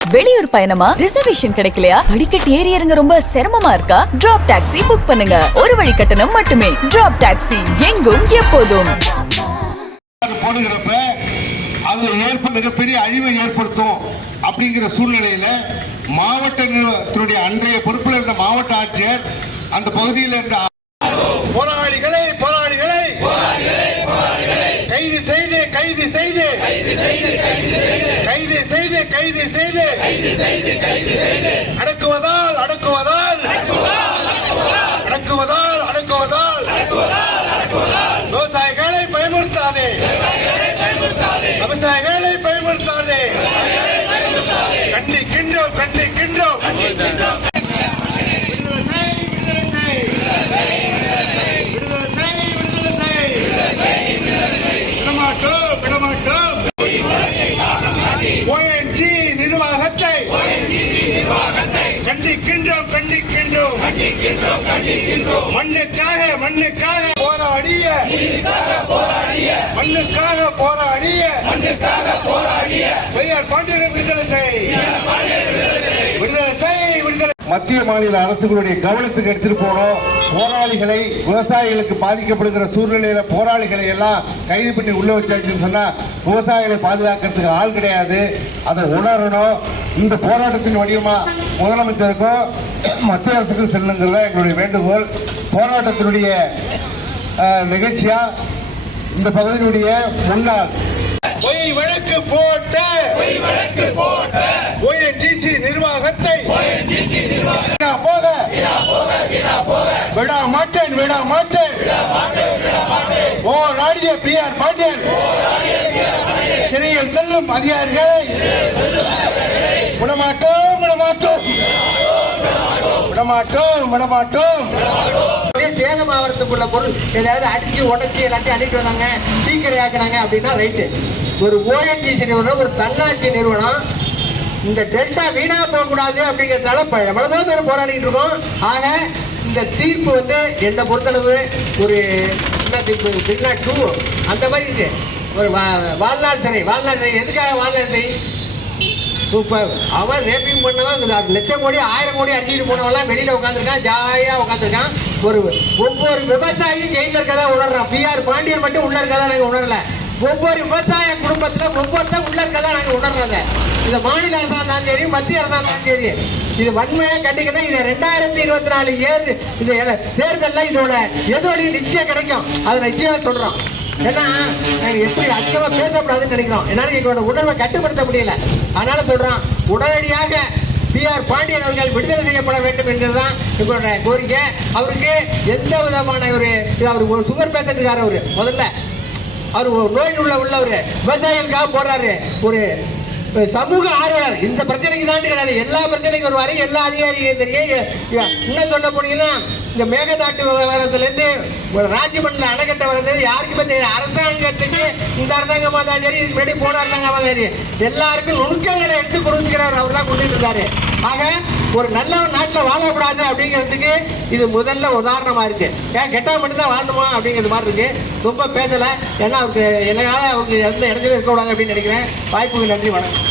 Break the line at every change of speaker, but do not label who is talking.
வெளியூர் பயணமா? ரிசர்வேஷன் கிடைக்கலையா? படிக்கட்டு ஏறி இறங்க ரொம்ப சிரமமா இருக்கா? டிராப் டாக்ஸி புக் பண்ணுங்க. ஒரு வழி கட்டணம் மட்டுமே. டிராப் டாக்ஸி எங்கும் எப்போதும்.
அது போடுகிறப்ப அது ஏற்ப மிகப்பெரிய அழிவை ஏற்படுத்தும் அப்படிங்கிற சூழ்நிலையில மாவட்ட நிர்வாகத்தினுடைய அன்றைய பொறுப்பில் இருந்த மாவட்ட ஆட்சியர் அந்த பகுதியில் இருந்த போராளிகளை போராளிகளை கைது செய்து கைது செய்து. கைது செய்து கைது செய்து. அடக்குவதால். அடக்குவதால் அடக்குவதால். அடக்குவதால் விவசாயிகளை பயமுறுத்தாதே விவசாயிகளை பயமுறுத்தாதே கண்டிக்கின்றோம் கண்டிக்கின்றோம் விடுதலை செய், விடுதலை செய். விடுதலை செய், விடுதலை செய். விடமாட்டோம் விடமாட்டோம் ONG நிர்வாகத்தை கண்டிக்கின்றோம் கண்டிக்கின்றோம் மண்ணுக்காக மண்ணுக்காக போராடிய. மண்ணுக்காக போராடிய. மண்ணுக்காக போராடிய பெயர் செய் விடுதலை செய். விடுதலை மத்திய மாநில அரசுகளுடைய கவனத்துக்கு எடுத்துட்டு போனோம் போராளிகளை விவசாயிகளுக்கு பாதிக்கப்படுகிற சூழ்நிலையில போராளிகளை எல்லாம் கைது பண்ணி உள்ள வச்சாச்சுன்னு சொன்னா விவசாயிகளை பாதுகாக்கிறதுக்கு ஆள் கிடையாது. அதை உணரணும். இந்த போராட்டத்தின் வடிவமா முதலமைச்சருக்கும் மத்திய அரசுக்கும் செல்லுங்கிறத எங்களுடைய வேண்டுகோள். போராட்டத்தினுடைய நிகழ்ச்சியா இந்த பகுதியினுடைய முன்னாள். பொய் வழக்கு போட்ட பொய் வழக்கு போட்ட ஓஎன்ஜிசி நிர்வாகத்தை போக. விடா மாட்டேன் விடா மாட்டேன். போராடிய பி ஆர் பாண்டியன். சிறையில் செல்லும் அதிகாரிகளை விடமாட்டோம் விடமாட்டோம். விடமாட்டோம். விடமாட்டோம்
சேலம் மாவட்டத்துக்குள்ள பொருள் ஏதாவது அடிச்சு உடைச்சு எல்லாத்தையும் அடிட்டு வந்தாங்க. சீக்கிரம் ஆக்குறாங்க அப்படின்னா ரைட்டு. ஒரு ஓஎன்ஜிசி நிறுவனம் ஒரு தன்னாட்சி நிறுவனம் இந்த டெல்டா வீணா போகக்கூடாது அப்படிங்கிறதுனால எவ்வளவு தூரம் பேர் போராடிட்டு இருக்கோம். ஆக இந்த தீர்ப்பு வந்து என்னை பொறுத்தளவு ஒரு என்ன தீர்ப்பு? பின்னா டூ அந்த மாதிரி இருக்கு ஒரு வா- வாழ்நாள் சிறை வாழ்நாள் சிறை எதுக்காக வாழ்நாள் சிறை இப்போ அவன் ரேப்பிங் பண்ணவன் இந்த லட்சம் கோடி ஆயிரம் கோடி அடிச்சுட்டு போனவெல்லாம் வெளியில் உட்காந்துருக்கான் ஜாலியாக உட்காந்துருக்கான் ஒரு ஒவ்வொரு விவசாயியும் ஜெயிலில் இருக்கதான் உணர்றான். பிஆர் பாண்டியன் மட்டும் உள்ள இருக்கதான் நாங்க உணரல. ஒவ்வொரு விவசாய குடும்பத்துல ஒவ்வொருத்தரும் உள்ள இருக்கதான் நாங்க உணர்றத இந்த மாநில அரசா இருந்தாலும் சரி மத்திய அரசாக இருந்தாலும் சரி. இது வன்மையா கண்டிக்கணும். இது ரெண்டாயிரத்தி இருபத்தி நாலு ஏழு இது எல- தேர்தல்ல இதோட எதோடைய நிச்சயம் கிடைக்கும்? அதை நிச்சயம் சொல்றோம். ஏன்னா எப்படி அதிகமா பேசக்கூடாதுன்னு நினைக்கிறோம். என்னால எங்களோட உணர்வை கட்டுப்படுத்த முடியல. அதனால சொல்றோம் உடனடியாக பி ஆர் பாண்டியன் அவர்கள் விடுதலை செய்யப்பட வேண்டும் என்றுதான் எங்களோட கோரிக்கை. அவருக்கு எந்த விதமான ஒரு இது அவர் ஒரு சுகர் பேஷண்ட் இருக்காரு அவரு முதல்ல. அவர் ஒரு நோய் உள்ள உள்ளவர். விவசாயிகளுக்காக போடுறாரு ஒரு சமூக ஆர்வலர். இந்த பிரச்சனைக்கு தான் கிடையாது எல்லா பிரச்சனைக்கும் வருவார். எல்லா அதிகாரிகளும் தெரியும். இன்னும் சொல்ல போனீங்கன்னா இந்த மேகதாட்டு விவகாரத்துலேருந்து ஒரு ராஜ்யமண்டல அணைக்கட்ட வர்றது யாருக்குமே தெரியாது. அரசாங்கத்துக்கு இந்த அரசாங்கமாக தான் சரி இதுக்கு முன்னாடி போன அரசாங்கமாக தான் சரி எல்லாருக்கும் நுணுக்கங்களை எடுத்து கொடுத்துக்கிறார் அவர் தான் கொடுத்துட்டு இருக்காரு. ஆக ஒரு நல்ல நாட்டில் வாழக்கூடாது அப்படிங்கிறதுக்கு இது முதல்ல உதாரணமாக இருக்கு. ஏன் கெட்டா மட்டும் தான் வாழணுமா அப்படிங்கிறது மாதிரி இருக்கு. ரொம்ப பேசலை. ஏன்னா அவருக்கு என்னால அவருக்கு எந்த இடத்துல இருக்கக்கூடாது அப்படின்னு நினைக்கிறேன். வாய்ப்புக்கு நன்றி வணக்கம்.